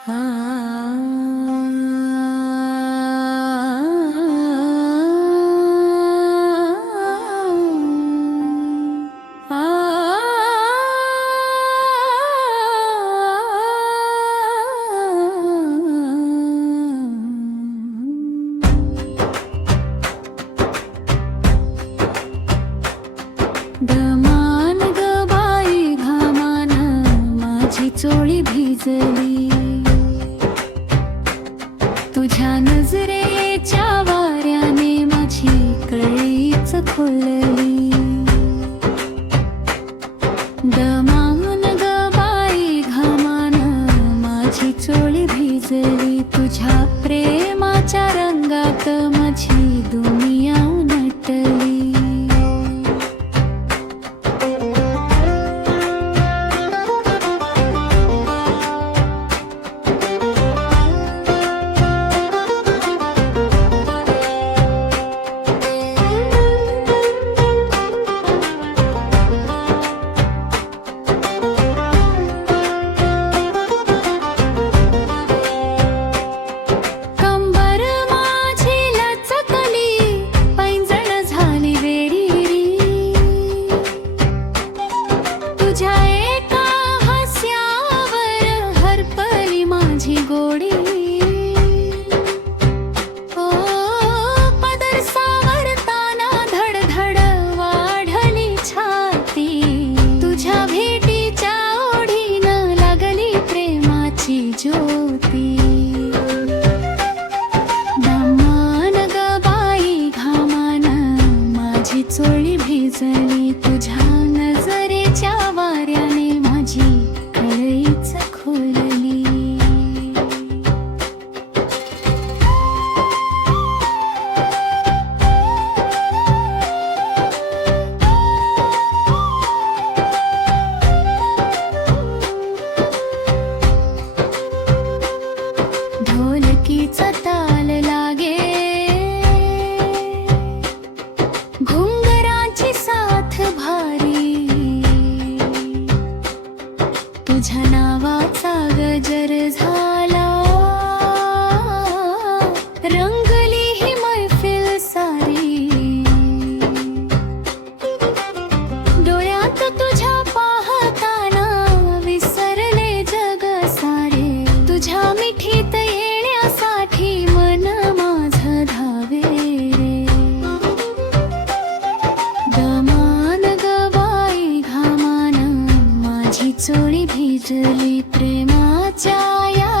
दमान ग बाई घामान माझी चोळी भिजली, तुझ्या नजरेच्या वाऱ्याने माझी कळीच खुलली. दमान ग बाई घामान माझी चोळी भिजली, तुझ्या प्रेमाच्या रंगात माझी दुनिया नटली. तुझ्या एका हास्यावर हरपली माझी गोडी, ओ पदर सावरताना धडधड वाढली छाती. तुझ्या भेटीच्या ओढीनं लागली प्रेमाची ज्योती. दमान ग बाई घामान माझी चोळी भिजली, तुझ्या नजरेच्या वाऱ्याने माझी कळीच खुलली. ढोलकीचा ताल लागे, घुंगराची साथ भारी, तुझ्या नावाचा गजर झाला, रंगली ही मैफिल सारी. डोळ्यात तुझ्या पाहताना विसरले जग सारे, तुझ्या मिठीत येण्यासाठी मन माझं धावे रे. दमान ग बाई घामान माझी चोळी भिजली, प्रेमाच्या या